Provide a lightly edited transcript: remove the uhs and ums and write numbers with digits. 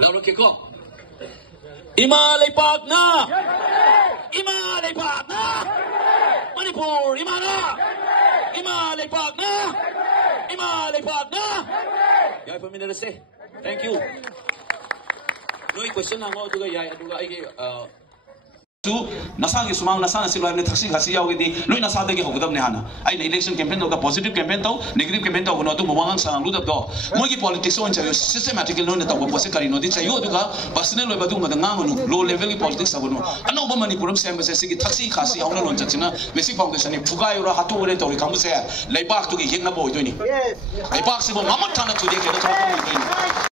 Lalu kick off. Ima Lepak na. Ima Lepak na. Manipur, Ima na. Ima Lepak na. Ima Lepak na. Yai Pamina say. Thank you. No question na mo duga yai duga ai tu nasagi sumang nasana silwa ne thaksi khasi yaw gidi loi nasada gi hogdam ne hana ai election campaign do positive campaign to negative campaign to no tu mawang sang lu da do mo gi politics on chayo systematically no ne to posit kari no di chayo duga personal loi badu ma ngang no low level gi politics abuno ano ba manipurum sem ba se gi thaksi khasi hauna lon chachina basic foundation ni phuga yura hatu ore to ri kamu se lai bak tu gi yeng na boy do ni ai bak se bo mamat thana chu de ke to